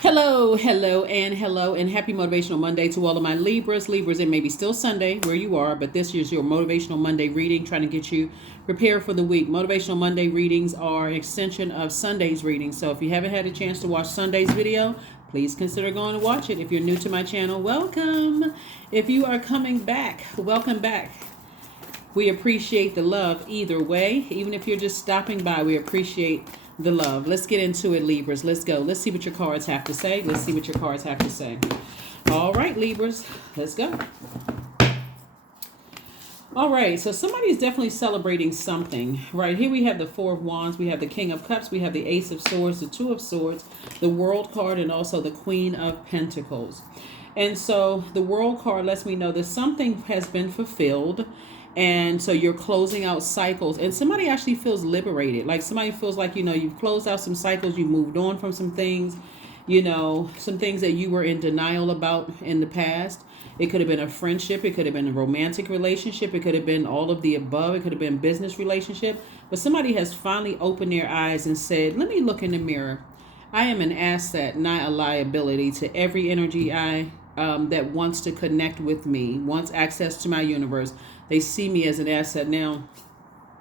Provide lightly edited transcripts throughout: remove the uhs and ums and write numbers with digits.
Hello, and happy Motivational Monday to all of my Libras. Libras, it may be still Sunday where you are, but this is your Motivational Monday reading, trying to get you prepared for the week. Motivational Monday readings are an extension of Sunday's reading. So if you haven't had a chance to watch Sunday's video, please consider going to watch it. If you're new to my channel, welcome. If you are coming back, welcome back. We appreciate the love either way. Even if you're just stopping by, we appreciate the love. Let's get into it, Libras. Let's go. Let's see what your cards have to say. Let's see what your cards have to say. All right, Libras, let's go. All right, so somebody's definitely celebrating something. Right here we have the Four of Wands, we have the King of Cups, we have the Ace of Swords, the Two of Swords, the World card, and also the Queen of Pentacles. And so the World card lets me know that something has been fulfilled. And so you're closing out cycles, and somebody actually feels liberated. Like somebody feels like, you've closed out some cycles, you moved on from some things, some things that you were in denial about in the past. It could have been a friendship. It could have been a romantic relationship. It could have been all of the above. It could have been business relationship. But somebody has finally opened their eyes and said, let me look in the mirror. I am an asset, not a liability to every energy that wants to connect with me, wants access to my universe. They see me as an asset. Now,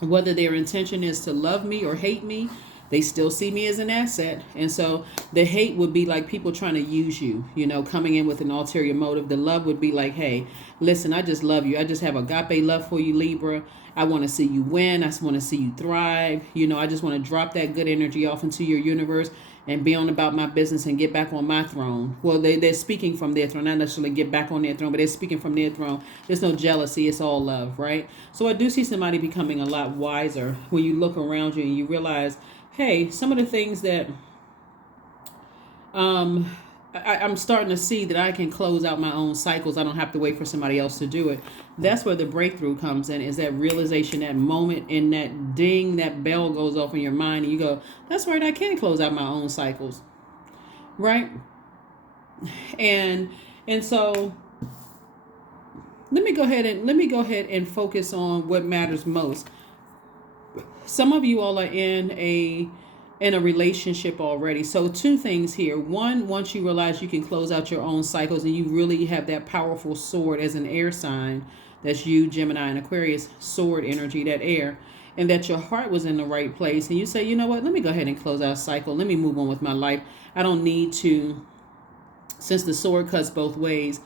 whether their intention is to love me or hate me, they still see me as an asset. And so the hate would be like people trying to use you, coming in with an ulterior motive. The love would be like, hey, listen, I just love you. I just have agape love for you, Libra. I want to see you win. I just want to see you thrive. I just want to drop that good energy off into your universe and be on about my business and get back on my throne. Well, they're speaking from their throne, not necessarily get back on their throne, but they're speaking from their throne. There's no jealousy. It's all love, right? So I do see somebody becoming a lot wiser when you look around you and you realize, hey, some of the things that I'm starting to see that I can close out my own cycles. I don't have to wait for somebody else to do it. That's where the breakthrough comes in, is that realization, that moment, and that ding, that bell goes off in your mind, and you go, that's right, I can close out my own cycles, right? And so let me go ahead and focus on what matters most. Some of you all are in a relationship already. So two things here. One, once you realize you can close out your own cycles and you really have that powerful sword as an air sign, that's you, Gemini, and Aquarius, sword energy, that air, and that your heart was in the right place. And you say, you know what, let me go ahead and close out a cycle. Let me move on with my life. I don't need to, since the sword cuts both ways,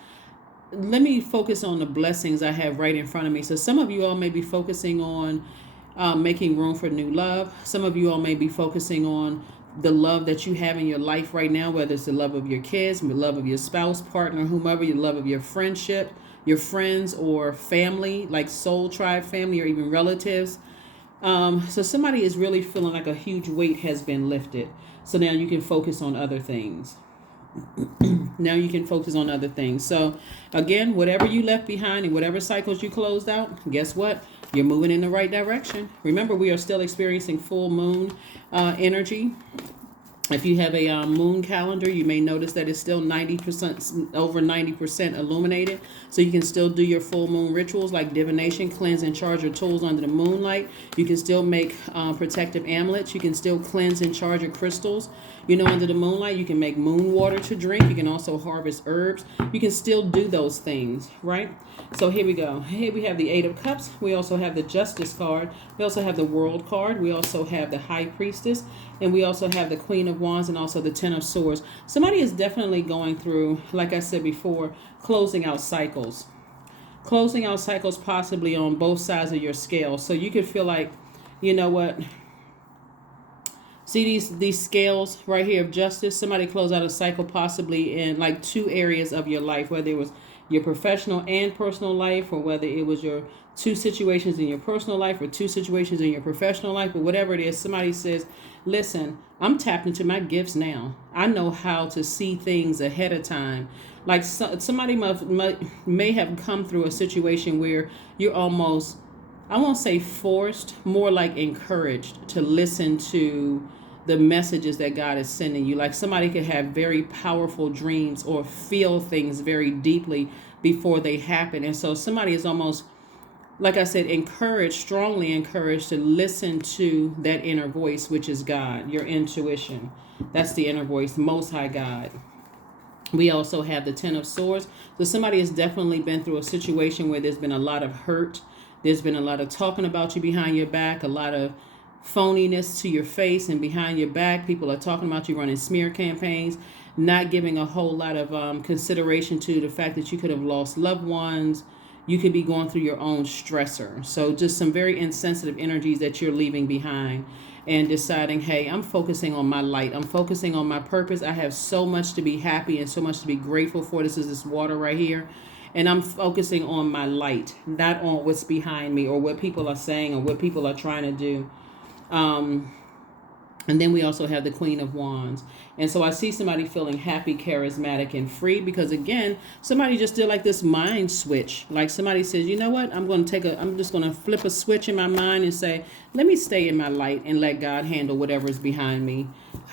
let me focus on the blessings I have right in front of me. So some of you all may be focusing on making room for new love. Some of you all may be focusing on the love that you have in your life right now, whether it's the love of your kids, the love of your spouse, partner, whomever, your love of your friendship, your friends, or family, like soul tribe family, or even relatives. So somebody is really feeling like a huge weight has been lifted. So now you can focus on other things. So again, whatever you left behind and whatever cycles you closed out, guess what? You're moving in the right direction. Remember, we are still experiencing full moon energy. If you have a moon calendar, you may notice that it's still 90%, over 90% illuminated. So you can still do your full moon rituals like divination, cleanse, and charge your tools under the moonlight. You can still make protective amulets. You can still cleanse and charge your crystals. Under the moonlight, you can make moon water to drink. You can also harvest herbs. You can still do those things, right? So here we go. Here we have the Eight of Cups. We also have the Justice card. We also have the World card. We also have the High Priestess. And we also have the Queen of Wands and also the Ten of Swords. Somebody is definitely going through, like I said before, closing out cycles. Closing out cycles possibly on both sides of your scale. So you could feel like, you know what? See these scales right here of justice? Somebody closed out a cycle possibly in like two areas of your life, whether it was your professional and personal life, or whether it was your two situations in your personal life or two situations in your professional life, or whatever it is. Somebody says, listen, I'm tapped into my gifts now. I know how to see things ahead of time. Like somebody may have come through a situation where you're almost, I won't say forced, more like encouraged to listen to the messages that God is sending you. Like somebody could have very powerful dreams or feel things very deeply before they happen. And so somebody is almost like I said, encouraged, strongly encouraged to listen to that inner voice, which is God, your intuition. That's the inner voice, Most High God. We also have the Ten of Swords. So somebody has definitely been through a situation where there's been a lot of hurt. There's been a lot of talking about you behind your back, a lot of phoniness to your face and behind your back. People are talking about you, running smear campaigns, not giving a whole lot of consideration to the fact that you could have lost loved ones. You could be going through your own stressor. So just some very insensitive energies that you're leaving behind and deciding, hey, I'm focusing on my light. I'm focusing on my purpose. I have so much to be happy and so much to be grateful for. This is this water right here. And I'm focusing on my light, not on what's behind me or what people are saying or what people are trying to do. And then we also have the Queen of Wands. And so I see somebody feeling happy, charismatic, and free because, again, somebody just did like this mind switch. Like somebody says, you know what, I'm just going to flip a switch in my mind and say, let me stay in my light and let God handle whatever is behind me.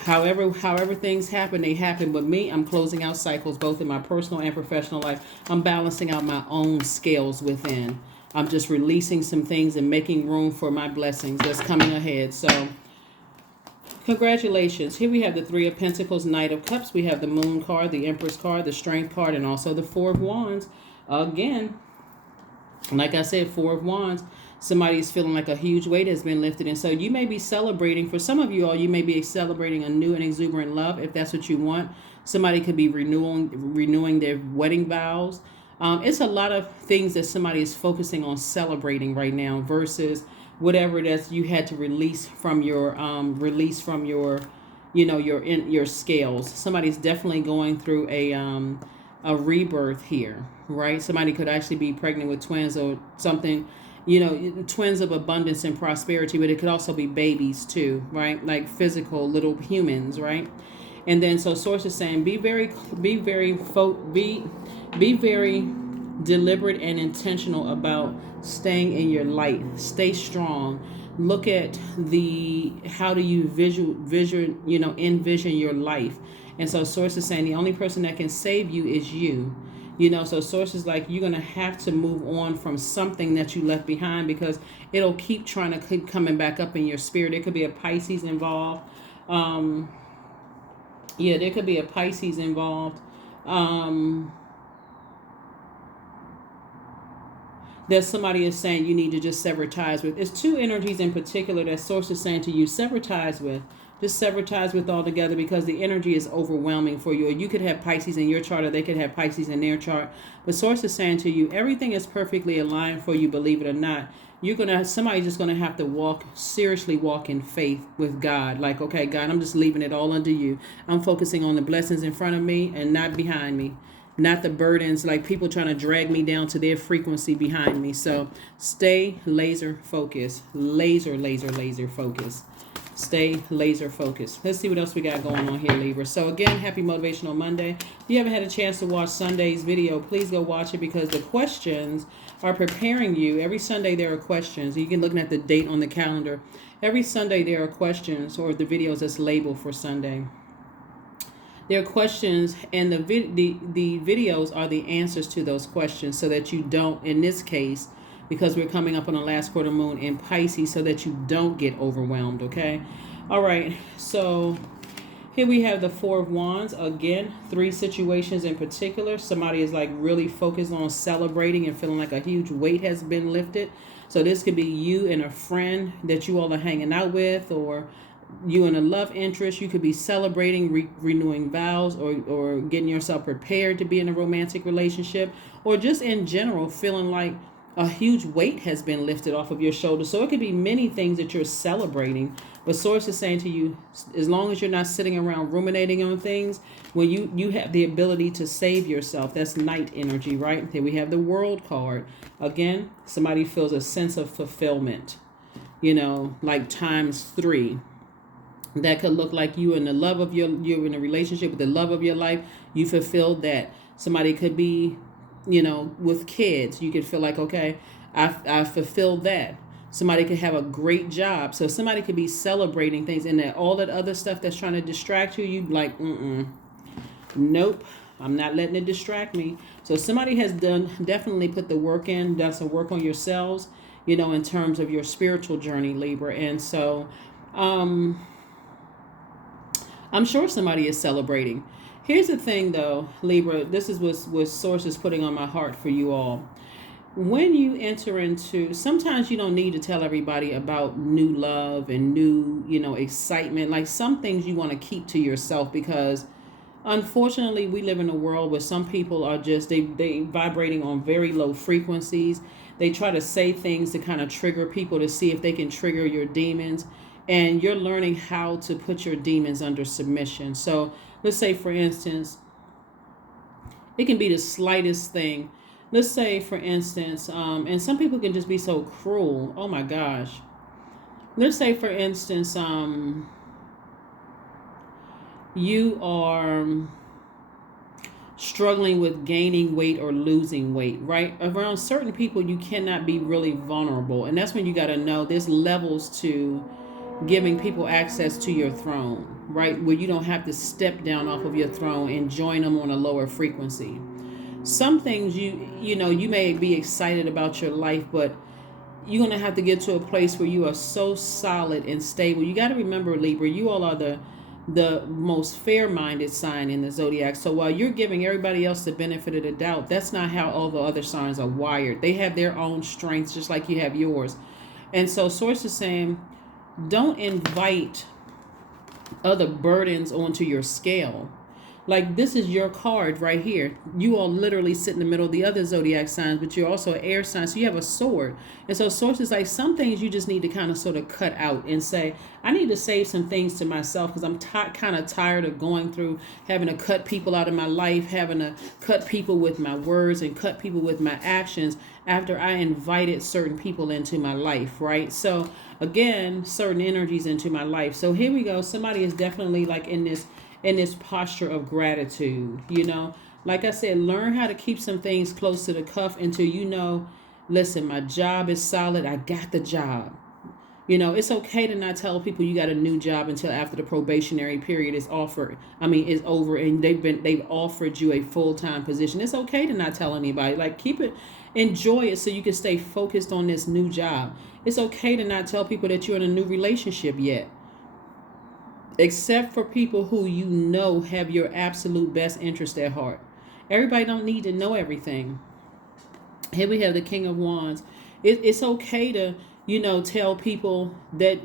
However things happen, they happen. But me, I'm closing out cycles, both in my personal and professional life. I'm balancing out my own scales within. I'm just releasing some things and making room for my blessings that's coming ahead. So congratulations. Here we have the Three of Pentacles, Knight of Cups. We have the Moon card, the Empress card, the Strength card, and also the Four of Wands. Again, like I said, Four of Wands. Somebody's feeling like a huge weight has been lifted. And so you may be celebrating, for some of you all, you may be celebrating a new and exuberant love if that's what you want. Somebody could be renewing their wedding vows. It's a lot of things that somebody is focusing on celebrating right now versus whatever it is you had to release from your your scales. Somebody's definitely going through a rebirth here, right? Somebody could actually be pregnant with twins or something, twins of abundance and prosperity, but it could also be babies too, right? Like physical little humans, right? And then so source is saying be very deliberate and intentional about staying in your light. Stay strong. Look at how do you envision your life. And so source is saying the only person that can save you is you. So source is like, you're going to have to move on from something that you left behind because it'll keep trying to keep coming back up in your spirit. There could be a Pisces involved. There could be a Pisces involved. That somebody is saying you need to just sever ties with. It's two energies in particular that source is saying to you, sever ties with. Just sever ties with altogether because the energy is overwhelming for you. Or you could have Pisces in your chart or they could have Pisces in their chart. But source is saying to you, everything is perfectly aligned for you, believe it or not. Somebody's just going to have to seriously walk in faith with God. Like, okay, God, I'm just leaving it all under you. I'm focusing on the blessings in front of me and not behind me. Not the burdens, like people trying to drag me down to their frequency behind me. So stay laser focused. Laser focused. Stay laser focused. Let's see what else we got going on here, Libra. So again, happy Motivational Monday. If you haven't had a chance to watch Sunday's video, please go watch it because the questions are preparing you. Every Sunday there are questions. You can look at the date on the calendar. Every Sunday there are questions or the videos that's labeled for Sunday. There are questions, and the videos are the answers to those questions so that you don't, in this case, because we're coming up on the last quarter moon in Pisces, so that you don't get overwhelmed, okay? All right, so here we have the Four of Wands. Again, three situations in particular. Somebody is like really focused on celebrating and feeling like a huge weight has been lifted. So this could be you and a friend that you all are hanging out with, or you and a love interest. You could be celebrating, renewing vows, or getting yourself prepared to be in a romantic relationship, or just in general feeling like a huge weight has been lifted off of your shoulders. So it could be many things that you're celebrating, but source is saying to you, as long as you're not sitting around ruminating on things, when you have the ability to save yourself. That's Knight energy, right? Here we have the World card. Again, somebody feels a sense of fulfillment, like times 3. That could look like you in the love of you're in a relationship with the love of your life. You fulfilled that. Somebody could be, with kids. You could feel like, okay, I fulfilled that. Somebody could have a great job. So somebody could be celebrating things, and that all that other stuff that's trying to distract you, you'd like, nope, I'm not letting it distract me. So somebody has definitely put the work in, done some work on yourselves, in terms of your spiritual journey, Libra. And so I'm sure somebody is celebrating. Here's the thing, though, Libra. This is what Source is putting on my heart for you all. When you enter into, sometimes you don't need to tell everybody about new love and new, excitement. Like some things you want to keep to yourself, because unfortunately we live in a world where some people are just, they vibrating on very low frequencies. They try to say things to kind of trigger people, to see if they can trigger your demons. And you're learning how to put your demons under submission. So let's say, for instance, it can be the slightest thing. Let's say, for instance, and some people can just be so cruel. Oh my gosh. Let's say, for instance, you are struggling with gaining weight or losing weight, right? Around certain people, you cannot be really vulnerable. And that's when you got to know there's levels to giving people access to your throne, right? Where you don't have to step down off of your throne and join them on a lower frequency. Some things you may be excited about your life, but you're going to have to get to a place where you are so solid and stable. You got to remember, Libra, you all are the most fair-minded sign in the zodiac. So while you're giving everybody else the benefit of the doubt, that's not how all the other signs are wired. They have their own strengths just like you have yours. And so Source is saying, don't invite other burdens onto your scale. Like, this is your card right here. You all literally sit in the middle of the other zodiac signs, but you're also an air sign, so you have a sword. And so Source is like, some things you just need to kind of sort of cut out and say, I need to save some things to myself, because I'm kind of tired of going through having to cut people out of my life, having to cut people with my words and cut people with my actions after I invited certain people into my life, right? So again, certain energies into my life. So here we go. Somebody is definitely like in this posture of gratitude. Like I said, learn how to keep some things close to the cuff until listen, my job is solid. I got the job. It's okay to not tell people you got a new job until after the probationary period is over, and they've offered you a full-time position. It's okay to not tell anybody. Like, keep it, enjoy it so you can stay focused on this new job. It's okay to not tell people that you're in a new relationship yet, except for people who have your absolute best interest at heart. Everybody don't need to know everything. Here we have the King of Wands. It's okay to tell people that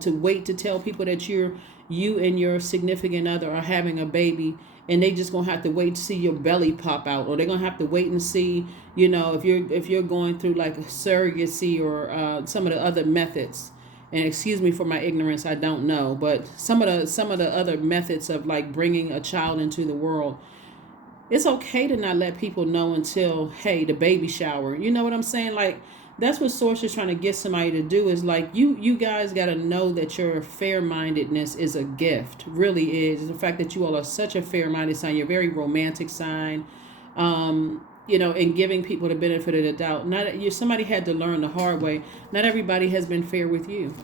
to wait to tell people that you and your significant other are having a baby, and they just gonna have to wait to see your belly pop out, or they're gonna have to wait and see if you're going through like surrogacy or some of the other methods. And excuse me for my ignorance, I don't know, but some of the other methods of like bringing a child into the world, it's okay to not let people know until, hey, the baby shower. You know what I'm saying? Like, that's what Source is trying to get somebody to do, is like, you guys got to know that your fair-mindedness is a gift, really is. The fact that you all are such a fair-minded sign, you're a very romantic sign, and giving people the benefit of the doubt. Somebody had to learn the hard way. Not everybody has been fair with you.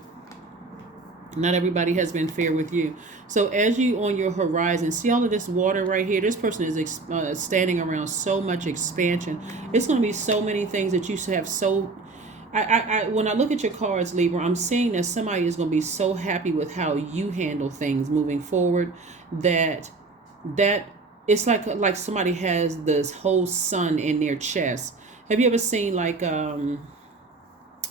Not everybody has been fair with you. So as you on your horizon, see all of this water right here? This person is standing around so much expansion. It's going to be so many things that you should have so... when I look at your cards, Libra, I'm seeing that somebody is going to be so happy with how you handle things moving forward that it's like somebody has this whole sun in their chest. Have you ever seen like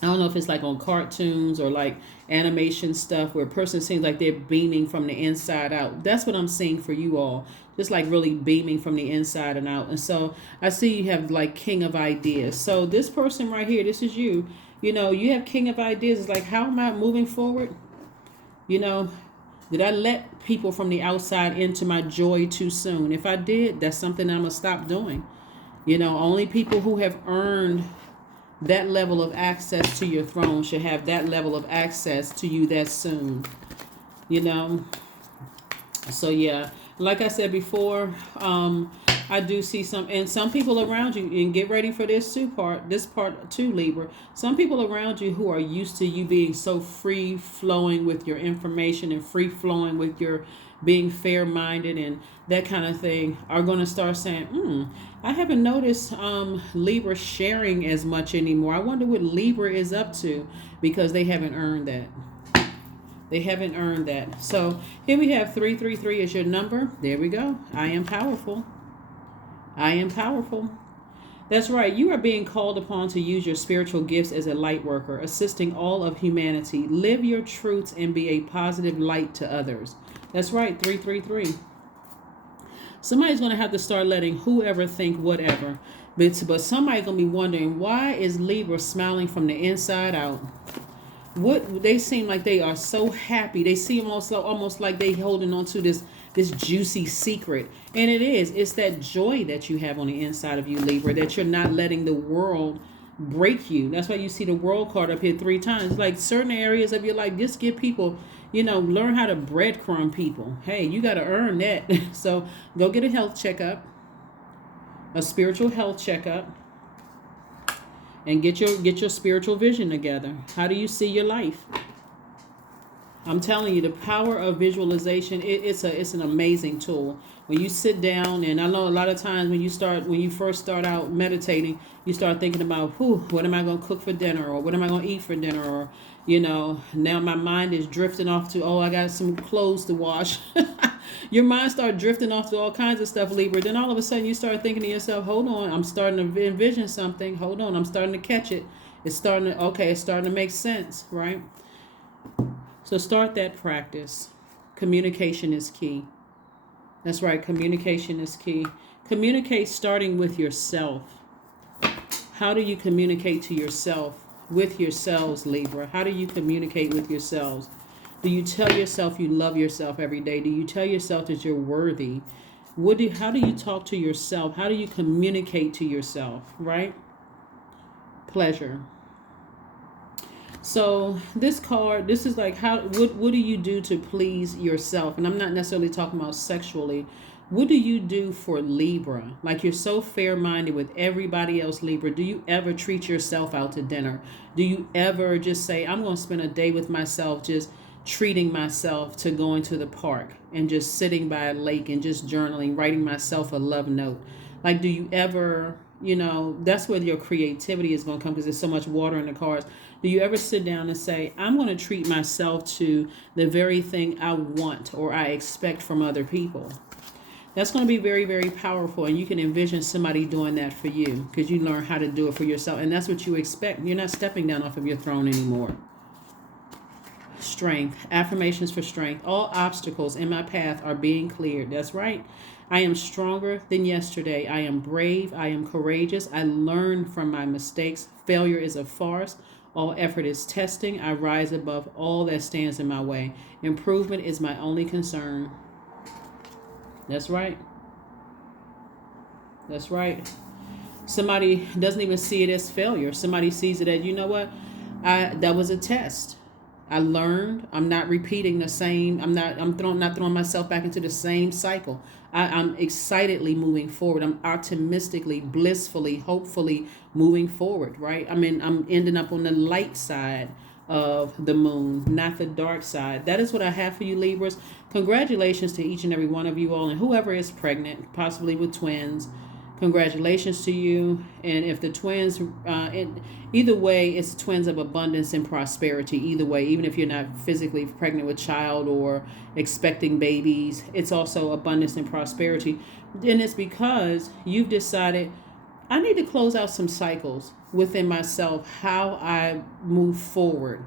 I don't know if it's like on cartoons or like animation stuff where a person seems like they're beaming from the inside out? That's what I'm seeing for you all. Just like really beaming from the inside and out. And so I see you have like King of Ideas. So this person right here, this is you. You have King of Ideas. It's like, how am I moving forward? Did I let people from the outside into my joy too soon? If I did, that's something I'm going to stop doing. Only people who have earned that level of access to your throne should have that level of access to you that soon. So yeah, like I said before, I do see some people around you, and get ready for this part too, Libra. Some people around you who are used to you being so free flowing with your information and free flowing with your being fair minded and that kind of thing are going to start saying, I haven't noticed Libra sharing as much anymore. I wonder what Libra is up to, because they haven't earned that. They haven't earned that. So here we have 333 as your number. There we go. I am powerful. I am powerful. That's right. You are being called upon to use your spiritual gifts as a light worker, assisting all of humanity. Live your truths and be a positive light to others. That's right. 333. Somebody's going to have to start letting whoever think whatever. But somebody's going to be wondering, why is Libra smiling from the inside out? What they seem like they are so happy. They seem almost like they holding on to this juicy secret. And it's that joy that you have on the inside of you, Libra, that you're not letting the world break you. That's why you see the world card up here 3 times. Like certain areas of your life, just give people, learn how to breadcrumb people. Hey, you got to earn that. So go get a health checkup, a spiritual health checkup. And get your spiritual vision together. How do you see your life? I'm telling you, the power of visualization, it's an amazing tool. When you sit down, and I know a lot of times when you first start out meditating, you start thinking about, what am I going to cook for dinner, or what am I going to eat for dinner, or now my mind is drifting off to, I got some clothes to wash. Your mind starts drifting off to all kinds of stuff, Libra. Then all of a sudden you start thinking to yourself, hold on, I'm starting to envision something. Hold on, I'm starting to catch it. It's starting to make sense, right? So start that practice. Communication is key. That's right, communication is key. Communicate starting with yourself. How do you communicate to yourself with yourselves, Libra? How do you communicate with yourselves? Do you tell yourself you love yourself every day? Do you tell yourself that you're worthy? How do you talk to yourself? How do you communicate to yourself, right? Pleasure. So this card, this is like, what do you do to please yourself? And I'm not necessarily talking about sexually. What do you do for Libra? Like, you're so fair-minded with everybody else, Libra. Do you ever treat yourself out to dinner? Do you ever just say, I'm going to spend a day with myself, just treating myself to going to the park and just sitting by a lake and just journaling, writing myself a love note? Like, do you ever, that's where your creativity is going to come, because there's so much water in the cards. Do you ever sit down and say, I'm going to treat myself to the very thing I want or I expect from other people? That's going to be very, very powerful. And you can envision somebody doing that for you, because you learn how to do it for yourself. And that's what you expect. You're not stepping down off of your throne anymore. Strength. Affirmations for strength. All obstacles in my path are being cleared. That's right. I am stronger than yesterday. I am brave. I am courageous. I learn from my mistakes. Failure is a farce. All effort is testing. I rise above all that stands in my way. Improvement is my only concern. That's right. That's right. Somebody doesn't even see it as failure. Somebody sees it as, that was a test. I learned. I'm not repeating the same. I'm not throwing myself back into the same cycle. I'm excitedly moving forward. I'm optimistically, blissfully, hopefully moving forward, right? I'm ending up on the light side of the moon, not the dark side. That is what I have for you, Libras. Congratulations to each and every one of you all, and whoever is pregnant, possibly with twins. Congratulations to you. And if the twins, either way, it's twins of abundance and prosperity. Either way, even if you're not physically pregnant with child or expecting babies, it's also abundance and prosperity. And it's because you've decided, I need to close out some cycles within myself, how I move forward,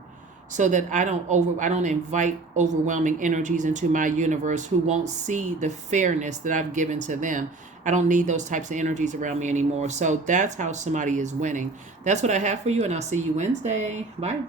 so that I don't invite overwhelming energies into my universe who won't see the fairness that I've given to them. I don't need those types of energies around me anymore. So that's how somebody is winning. That's what I have for you, and I'll see you Wednesday. Bye.